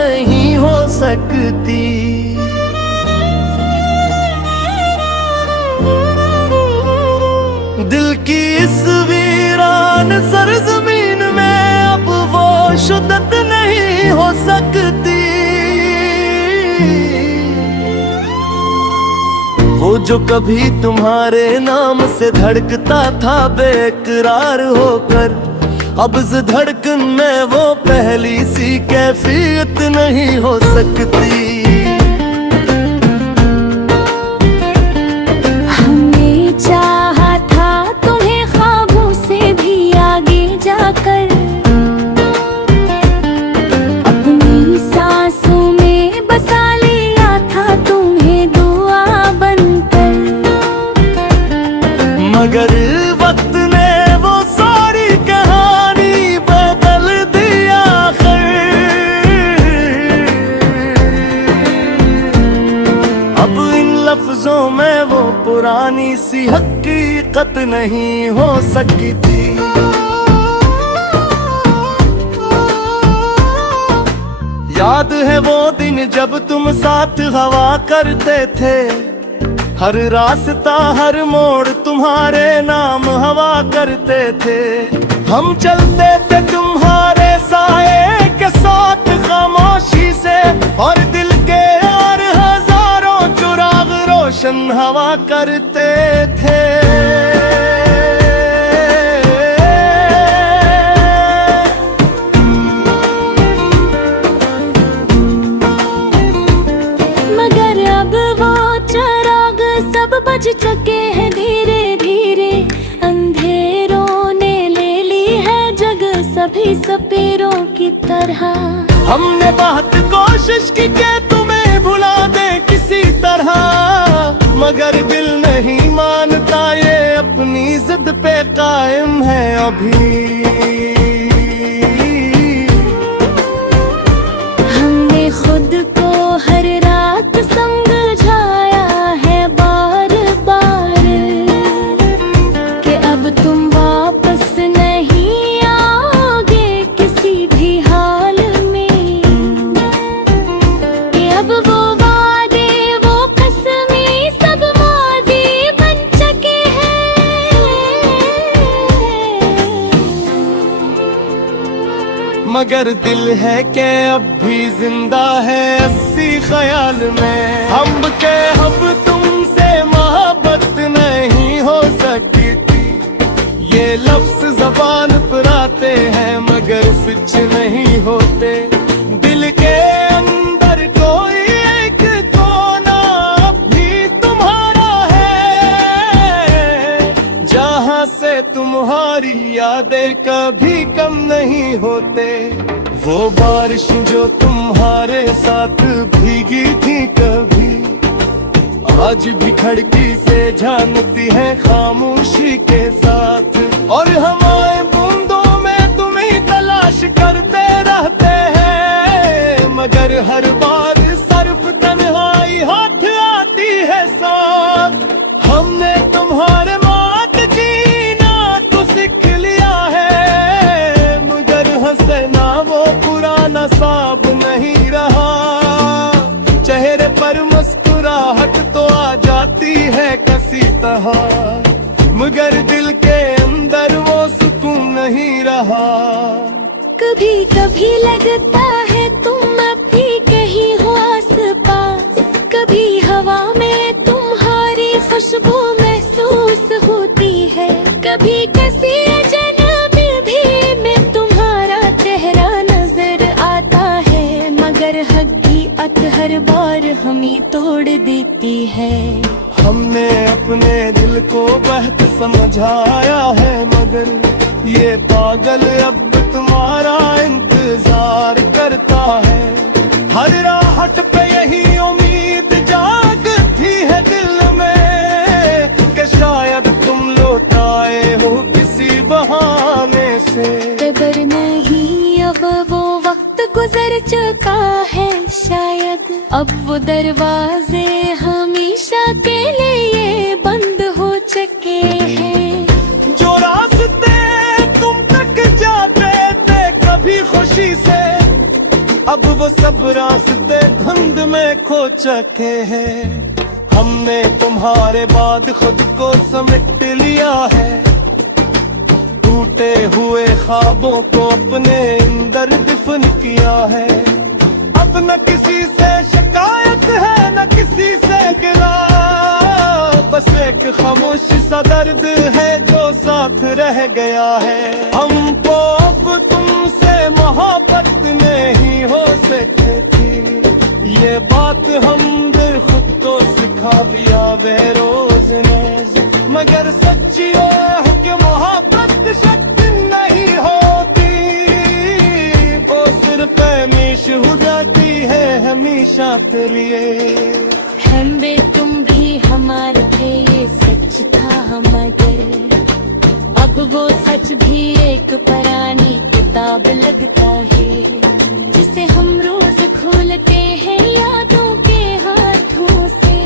नहीं हो सकती। दिल की इस वीरान सरजमीन में अब वो शुद्दत नहीं हो सकती। वो जो कभी तुम्हारे नाम से धड़कता था बेकरार होकर, अब इस धड़कन में वो पहली सी कैफियत नहीं हो सकती। हमने चाहा था तुम्हें ख्वाबों से भी आगे जाकर, अपनी सांसों में बसा लिया था तुम्हें दुआ बनकर। मगर वक्त ने वो सारी कहानी बदल दिया अब इन लफ्जों में वो पुरानी सी हकीकत नहीं हो सकती। याद है वो दिन जब तुम साथ हवा करते थे, हर रास्ता हर मोड़ तुम्हारे नाम हवा करते थे। हम चलते थे तुम्हारे साए के साथ खामोशी से, और दिल के और हजारों चुराग रोशन हवा करते थे। मगर अब वो चराग सब बुझ चुके हैं धीरे धीरे, अंधेरों ने ले ली है जग सभी सपेरों की तरह। हमने बहुत कोशिश की कि तुम्हें भुला दे किसी तरह, मगर दिल नहीं मानता, ये अपनी जिद पे कायम है अभी। हमने खुद को हर रात समझाया है बार बार कि अब तुम वापस नहीं आओगे किसी भी हाल में, कि अब वो वादे वो कसमें सब मादी बन चुके हैं। मगर दिल है कि अब भी जिंदा है अस्सी ख्याल में। हम के अब तुमसे मोहब्बत नहीं हो सकती, ये लफ्ज जबान पर आते हैं मगर सच नहीं होते। दिल के अंदर कोई एक कोना भी तुम्हारा है, जहाँ से तुम्हारी यादें कभी कम नहीं होते। वो बारिश जो तुम्हारे साथ भीगी थी कभी, आज भी खिड़की से झांकती है खामोशी के साथ। और हमारे बूंदों में तुम्हें तलाश करते रहते हैं, मगर हर बार सिर्फ तन्हाई हाथ आती है साथ। हमने तुम्हारे मात जीना तो सीख लिया है, मगर हंसना वो पुराना साब नहीं रहा। चेहरे पर मुस्कुराहट तो आ जाती है किसी तरह, मगर दिल के अंदर वो सुकून नहीं रहा। कभी कभी लगता है तुम अब भी कहीं हो आस पास, कभी हवा में तुम्हारी खुशबू महसूस होती है, कभी किसी अजनबी भी में तुम्हारा चेहरा नजर आता है, मगर हकीकत हर बार हमें तोड़ देती है। हमने अपने दिल को बहुत समझाया है, मगर ये पागल अब तुम्हारा इंतजार करता है। हर राहत पे यही उम्मीद जागती है दिल में, कि शायद तुम लौट आए हो किसी बहाने से। खबर नहीं अब वो वक्त गुजर चुका है शायद, अब वो दरवाजे हमेशा के लिए बंद हो चुके हैं। जो रास्ते तुम तक जाते थे कभी खुशी से, अब वो सब रास्ते धुंध में खो चुके हैं। हमने तुम्हारे बाद खुद को समेट लिया है, टूटे हुए ख्वाबों को अपने अंदर दफन किया है। अब न किसी से शिकायत है न किसी से गिला, बस एक खामोश सा दर्द है जो साथ रह गया है। हमको अब तुमसे मोहब्बत नहीं हो सकती, ये बात हमने खुद को सिखा दिया बेरोज ने। मगर सच्ची है कि मोहब्बत शक्ति नहीं होती, वो सिर्फ हमेश हो जाती है हमेशा तेरे लिए। हम बे तुम भी हमारे थे ये सच था, मगर अब वो सच भी एक पुरानी किताब लगता है, जिसे हम रोज खोलते हैं यादों के हाथों से,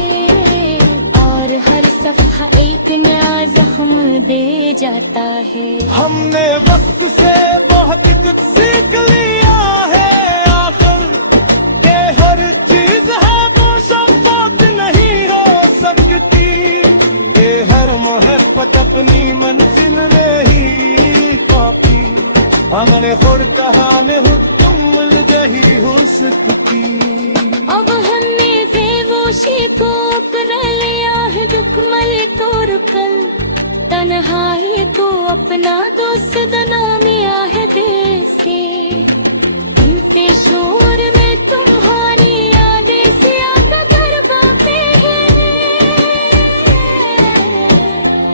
और हर सफा एक नया जख्म दे जाता है। हमने वक्त से बहुत कुछ सीख लिया है आखिर, ये हर चीज है वो शफात नहीं हो सकती, ये हर मोहब्बत अपनी मंजिल में ही पाती। हमने खुद कहा में हो तुम मिल गई हो सकती। अब हमने बेहोशी को अपना लिया है, दुखमल तोड़ कर तन्हाई को अपना दोस्त बना लिया है देसे। इनके शोर में तुम्हारी यादें से आता करवाते हैं,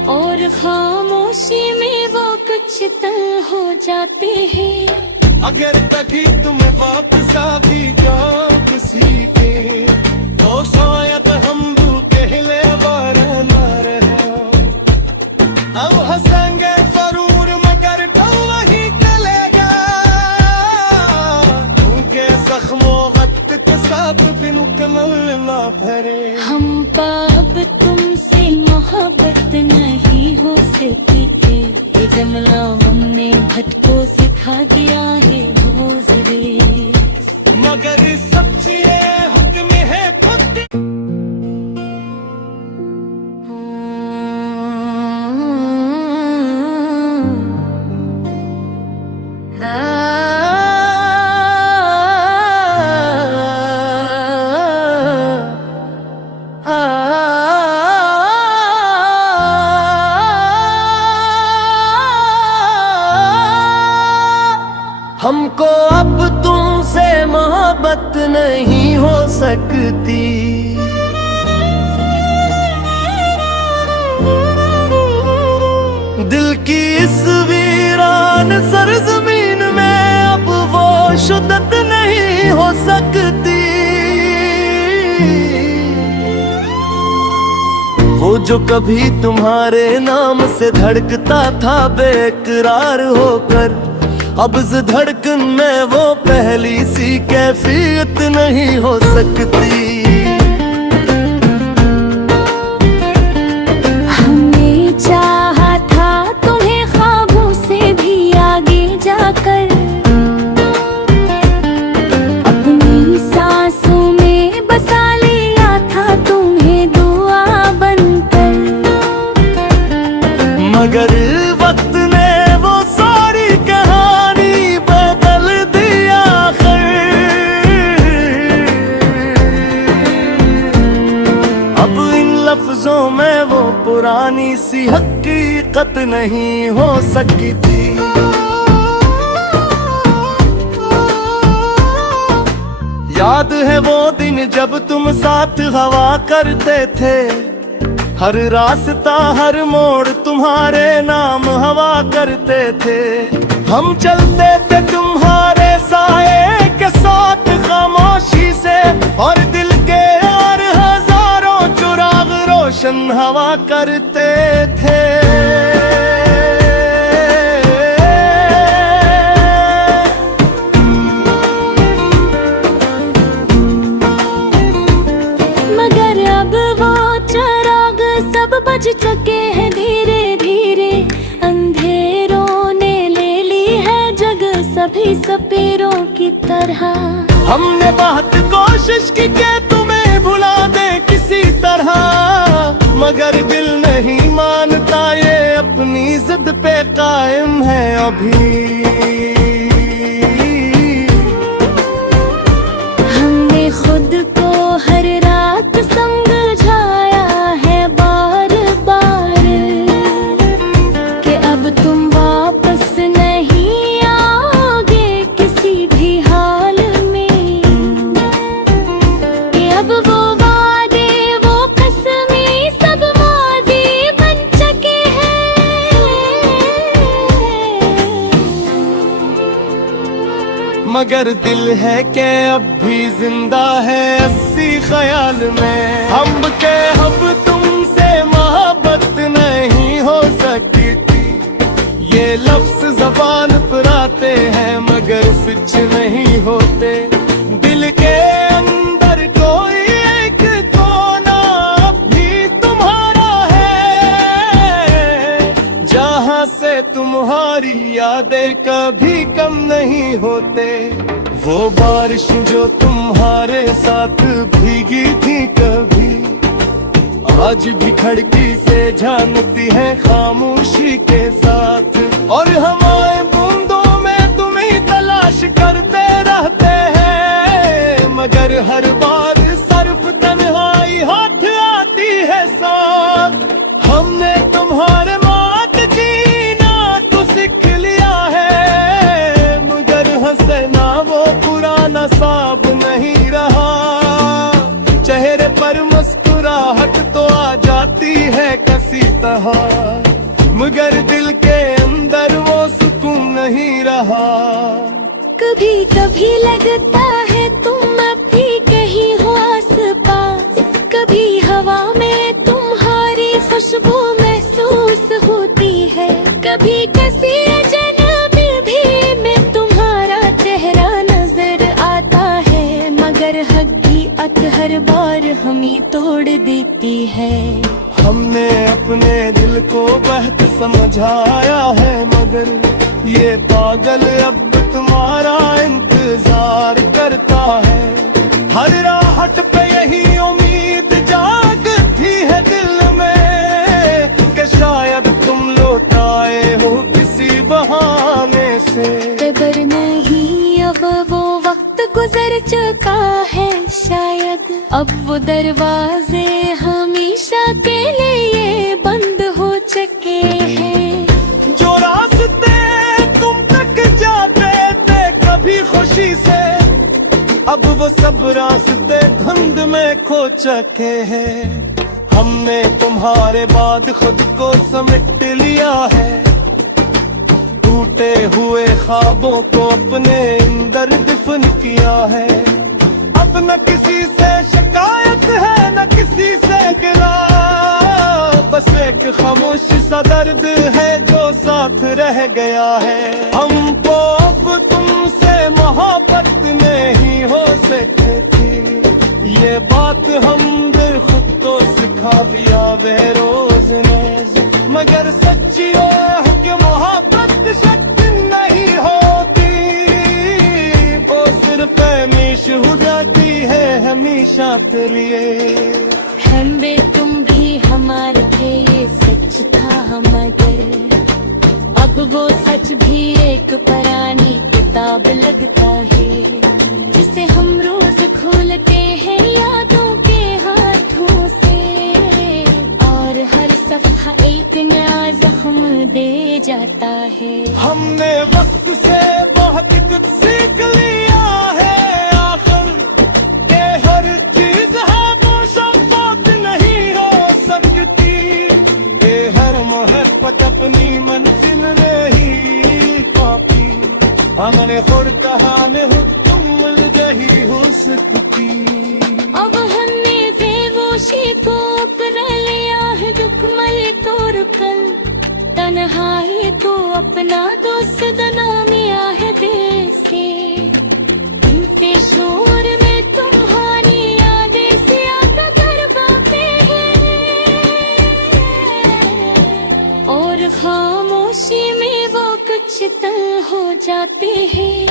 और खामोशी में वो कुछ तय हो जाते हैं। अगर कभी तुम्हें वापस आ भी जाओ किसी के, तो शायद हम भूखे हिले न रहे। अब हंसेंगे जरूर मगर कल वही चलेगा, उनके जख्मों वक्त के साथ बिनु कमल ना भरे। हम पाप तुमसे मोहब्बत नहीं हो सकती, ये जमला हमने भटको सिखा दिया है रोज रेस। मगर सच्ची ये हुक्म है खुद। हमको अब तुमसे मोहब्बत नहीं हो सकती, दिल की इस वीरान सरजमीन में अब वो शुद्धत नहीं हो सकती। वो जो कभी तुम्हारे नाम से धड़कता था बेकरार होकर, अब इस धड़कन में वो पहली सी कैफियत नहीं हो सकती। हमने चाहा था तुम्हें ख्वाबों से भी आगे जाकर, अपनी सांसों में बसा लिया था तुम्हें दुआ बनकर, मगर वक्त ने वो सारी कहानी बदल दिया अब इन लफ्जों में वो पुरानी सी हकीकत नहीं हो सकती। याद है वो दिन जब तुम साथ हवा करते थे, हर रास्ता हर मोड़ तुम्हारे नाम हवा करते थे। हम चलते थे तुम्हारे साए के साथ खामोशी से, और दिल के और हजारों चुराग रोशन हवा करते थे। मगर अब वो चिराग सब बुझ चुके हैं धीरे धीरे, अंधेरों ने ले ली है जग सभी सपेरों की तरह। हमने बहुत कोशिश की कि तुम्हें भुला दे किसी तरह, मगर दिल नहीं मानता, ये अपनी जिद पे कायम है अभी। हमने खुद को हर रात समझाया है बार बार कि अब तुम वापस नहीं आओगे किसी भी हाल में, कि अब वो वादे वो कसमें सब मादी बन चुके हैं। मगर दिल है कि अब भी जिंदा है 80 ख्याल में। हम के अब तुमसे मोहब्बत नहीं हो सकती थी, ये लफ्ज जबान पर आते हैं मगर सच नहीं होते। दिल के अंदर कोई एक कोना अब भी तुम्हारा है, जहां से तुम्हारी यादें कभी कम नहीं होते। वो बारिश जो तुम्हारे साथ भीगी थी कभी, आज भी खिड़की से झांकती है खामोशी के साथ। और हमारे बूंदों में तुम्हें तलाश करते रहते हैं, मगर हर बार सिर्फ तन्हाई हाथ आती है साथ। हमने तुम्हारे मात जीना तो सीख लिया है, मगर हंसना वो पुराना साब नहीं रहा। चेहरे पर मुस्कुराहट तो आ जाती है किसी तरह, मगर दिल के अंदर वो सुकून नहीं रहा। कभी कभी लगता है तुम अब भी कहीं हो आस पास, कभी हवा में तुम्हारी खुशबू महसूस होती है, कभी किसी अजनबी भी में तुम्हारा चेहरा नजर आता है, मगर हकीकत हर बार हमें तोड़ देती है। हमने अपने दिल को बहुत समझाया है, मगर ये पागल अब तुम्हारा इंतजार करता है। हर राहत पे यही उम्मीद जागती है दिल में, कि शायद तुम लौट आए हो किसी बहाने से। खबर नहीं अब वो वक्त गुजर चुका है, शायद अब वो दरवाजे हमेशा के लिए बंद हो चुके हैं। जो रास्ते तुम तक जाते थे कभी खुशी से, अब वो सब रास्ते धुंध में खो चुके हैं। हमने तुम्हारे बाद खुद को समेट लिया है, टूटे हुए ख्वाबों को अपने अंदर दफन किया है। अब न किसी से शिकायत है न किसी से गिला, बस एक खामोश सा दर्द है जो साथ रह गया है। हमको अब तुमसे मोहब्बत नहीं हो सकती, ये बात हमने खुद को सिखा दिया बेरोज ने, मगर सच्ची है कि मोहब्बत शक नहीं होती, वो सिर्फ हमेश हो जाती है हमेशा के लिए। हम वे तुम भी हमारे थे ये सच था, मगर अब वो सच भी एक पुरानी किताब लगता है, जिसे हम रोज खोलते हैं यादों के हाथों से, और हर सफा एक नया जख्म दे जाता है। हमने वक्त से बहुत कुछ सीख लिया है आखिर, के हर चीज बात नहीं हो सकती, के हर मोहब्बत अपनी मंजिल नहीं पाती। हमने खुद कहा में हो तुम नहीं हो सकती। अब हमने बेहोशी को अपना लिया है, दुखमल तोड़ कर तन्हाई को अपना दोस्त बना लिया है दिल से। इनके शोर में तुम्हारी यादें से आता करवाते हैं, और खामोशी में वो कुछ तय हो जाते हैं।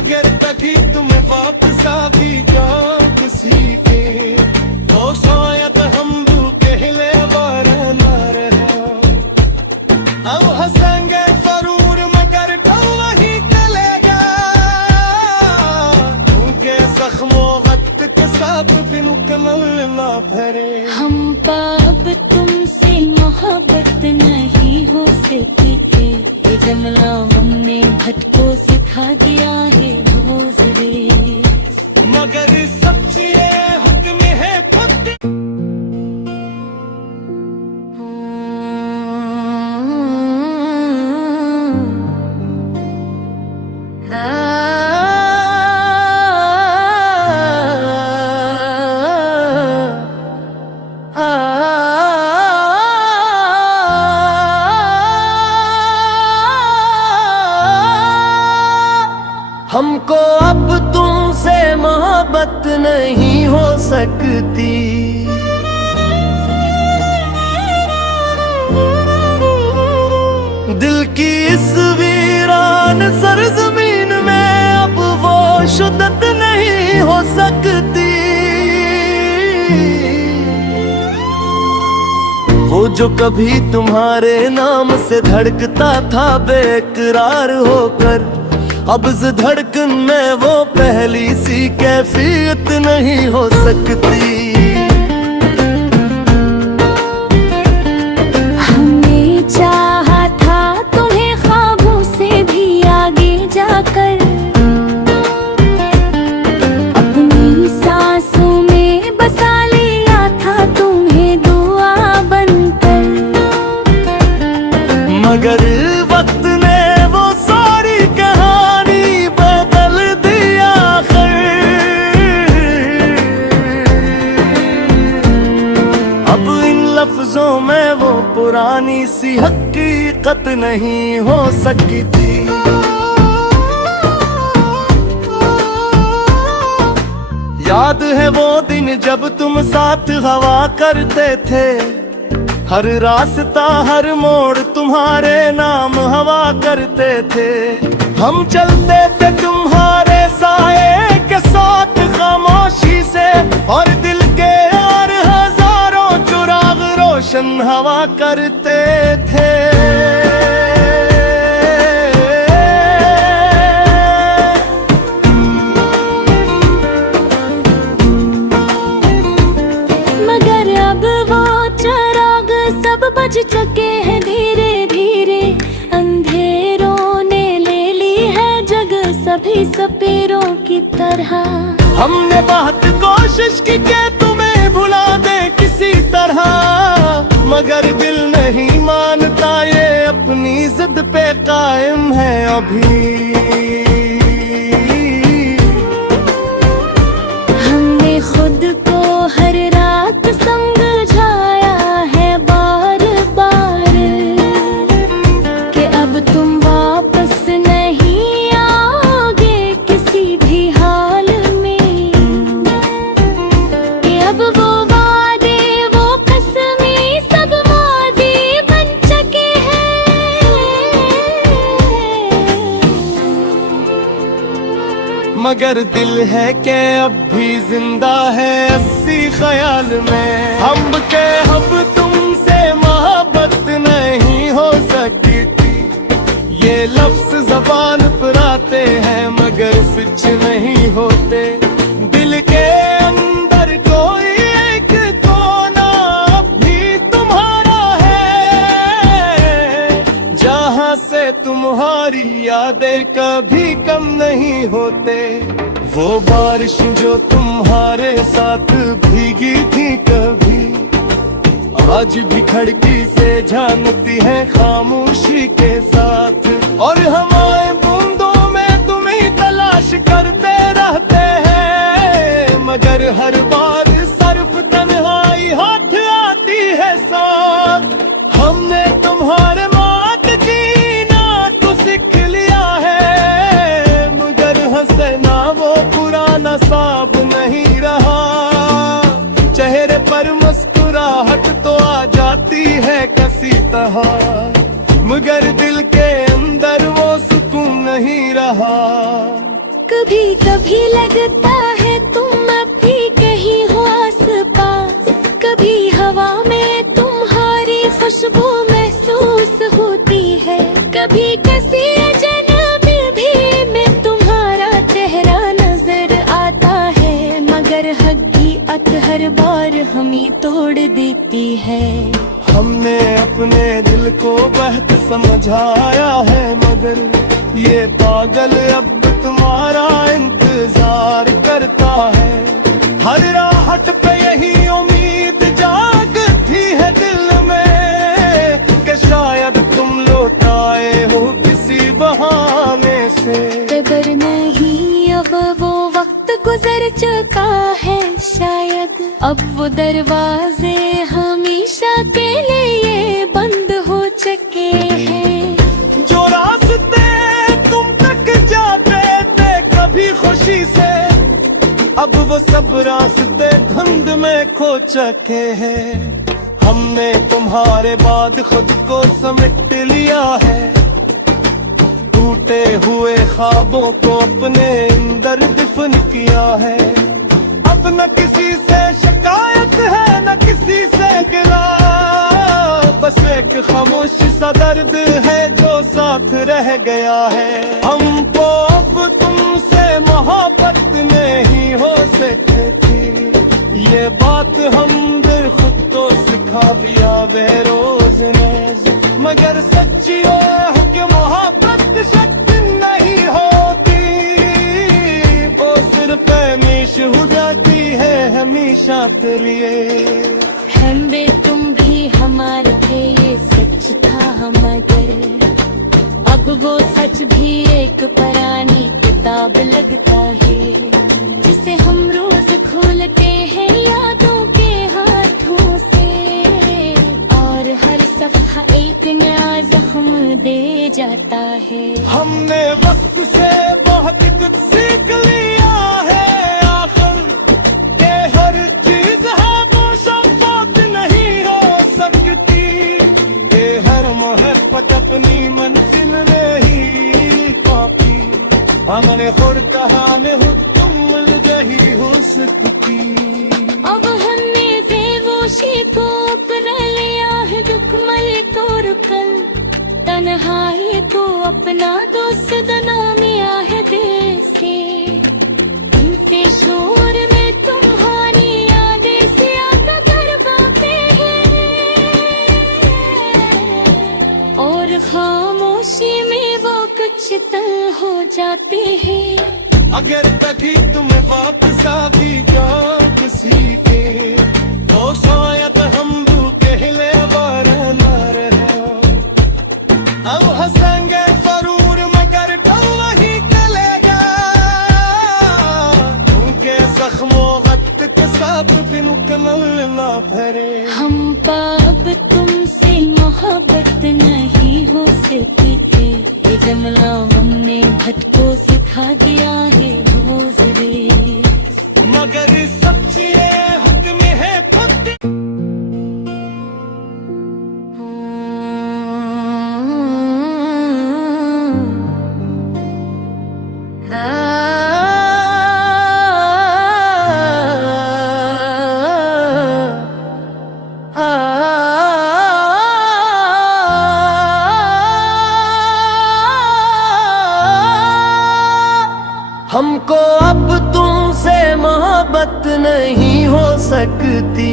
अगर कभी तुम्हें वापस आ भी जाओ किसी के, तो शायद हम भूखे हिले बारह ना रहे। अब हंसेंगे जरूर मगर कल वही चलेगा, उनके जख्मों वक्त के साथ भी मुकम्मल ना भरे। हम पाप तुमसे मोहब्बत नहीं हो सकती, ये जमला हमने भटको सिखा दिया है रोज रेस। मगर सच्ची ये हुक्म है खुद हमको अब तुमसे मोहब्बत नहीं हो सकती, दिल की इस वीरान सरजमीन में अब वो शुद्दत नहीं हो सकती। वो जो कभी तुम्हारे नाम से धड़कता था बेकरार होकर, अब इस धड़कन में वो पहली सी कैफियत नहीं हो सकती। हमने चाहा था तुम्हें ख्वाबों से भी आगे जाकर, अपनी सांसों में बसा लिया था तुम्हें दुआ बनकर। मगर वक्त ने वो सारी कहानी बदल दिया खैर, अब इन लफ्जों में वो पुरानी सी हकीकत नहीं हो सकती। याद है वो दिन जब तुम साथ हवा करते थे, हर रास्ता हर मोड़ तुम्हारे नाम हवा करते थे। हम चलते थे तुम्हारे साए के साथ खामोशी से, और दिल के और हजारों चुराग रोशन हवा करते थे। मगर अब वो चराग सब बुझ चुके हैं धीरे धीरे, अंधेरों ने ले ली है जग सभी सपेरों की तरह। हमने बहुत कोशिश की कि तुम्हें भुला दे किसी तरह, मगर दिल नहीं मानता ये अपनी जिद पे कायम है अभी। हमने खुद को हर रात समझाया है बार बार कि अब तुम वापस नहीं आओगे किसी भी हाल में, कि अब वो वादे वो कसमें सब मादी बन चुके हैं। मगर दिल है कि अब भी जिंदा है अस्सी ख्याल में, हम के अब तुमसे मोहब्बत नहीं हो सकती। ये लफ्ज जबान पर आते हैं मगर सच नहीं होते, दिल के अंदर कोई एक कोना अब भी तुम्हारा है, जहां से तुम्हारी यादें कभी कम नहीं होते। वो बारिश जो तुम्हारे साथ भीगी थी कभी, आज भी खिड़की से झांकती है खामोशी के साथ, और हमारे बूंदों में तुम्हें तलाश करते रहते हैं। मगर हर बार सिर्फ तन्हाई हाथ आती है साथ, हमने तुम्हारे मात जीना तो सीख लिया है, मगर हंसना वो पुराना ख्वाब नहीं रहा। चेहरे पर मुस्कुराहट तो आ जाती है किसी तरह, मगर दिल के अंदर वो सुकून नहीं रहा। कभी कभी लगता है तुम अब भी कहीं हो आस पास, कभी हवा में तुम्हारी खुशबू महसूस होती है, कभी किसी अजनबी भी में तुम्हारा चेहरा नजर आता है, मगर हकीकत हर बार हमें तोड़ देती है। हमने अपने दिल को बहुत समझाया है, मगर ये पागल अब तुम्हारा इंतजार करता है। हर राहत पे यही उम्मीद जागती है दिल में कि शायद तुम लौट आए हो किसी बहाने से। खबर नहीं अब वो वक्त गुजर चुका है, शायद अब वो दरवाजे हमेशा के लिए बंद हो चुके हैं। जो रास्ते तुम तक जाते थे कभी खुशी से, अब वो सब रास्ते धुंध में खो चुके हैं। हमने तुम्हारे बाद खुद को समेट लिया है, टूटे हुए ख्वाबों को अपने अंदर दफन किया है। अब न किसी से शिकायत है न किसी से गिला, बस एक खामोश सा दर्द है जो साथ रह गया है। हमको अब तुमसे मोहब्बत नहीं हो सकती, ये बात हम दिल खुद को सिखा दिया बेरोज ने, मगर सच्ची हो कि मोहब्बत शक नहीं होती, वो सिर्फ हमेश हो जाती है हमेशा तेरे लिए। हम बे तुम भी हमारे थे ये सच था, मगर अब वो सच भी एक पुरानी किताब लगता है, जिसे हम रोज खोलते हैं यादों के हाथों से, और हर सफा एक नया जख्म दे जाता है। हमने वक्त से बहुत कुछ सीख लिया है आखिर, के हर चीज है वो शफात नहीं हो सकती, के हर मोहब्बत अपनी मंजिल नहीं पाती। हमने खुद कहा में हो तुम नहीं हो सकती। अब हमने बेहोशी को अपना लिया है, दुखमल को रुकल तन्हाई को अपना दोस्त बना लिया है दिल से। टूटे शोर में तुम्हारी यादें से आका करवाते हैं, और खामोशी में वो कुछ तल हो जाते हैं। अगर कभी तुम्हें वापस आ भी जाओ किसी के, तो शायद हम भूखे हिले न रहे। अब हंसेंगे जरूर मगर कल वही चलेगा, उनके जख्मों वक्त के साथ बिन कलल ना भरे। हम अब तुमसे मोहब्बत नहीं हो सकती, ये जमला हमने भटको सिखा दिया है रोज रेस, मगर सच्ची हुक्म है खुद। हमको अब तुमसे मोहब्बत नहीं हो सकती,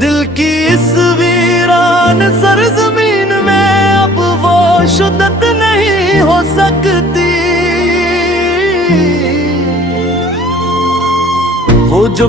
दिल की इस वीरान सरजमीन में अब वो शुद्धत नहीं हो सकती। वो जो